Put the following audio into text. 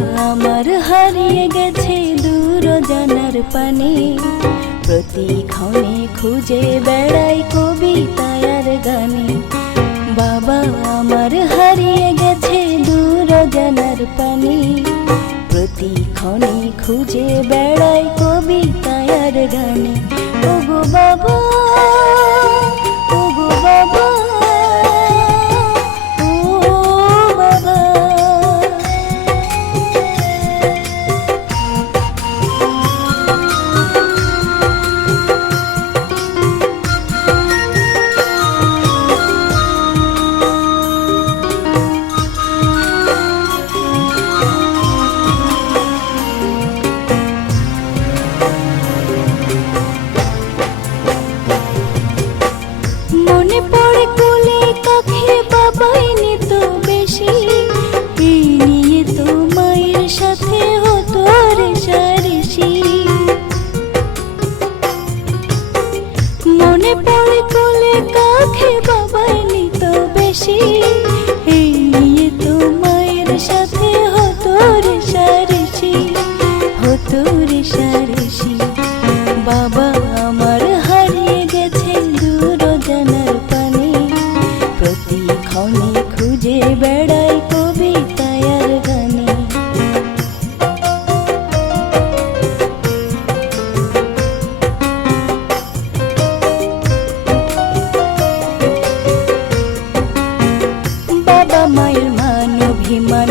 আমার হারিয়ে গেছে দূর জানার পানে। প্রতিক্ষণে খুঁজে বেড়াই কবিতায় আর গানে। বাবা আমার হারিয়ে গেছে দূর জানার পানে। প্রতিক্ষণে খুঁজে বেড়াই বেশি বাবা আমার হারিয়ে গেছে দূর জানার পানে। প্রতিক্ষণে খুঁজে বেড়াই কবিতায়ার গানে। বাবা মায়ের মান, অভিমান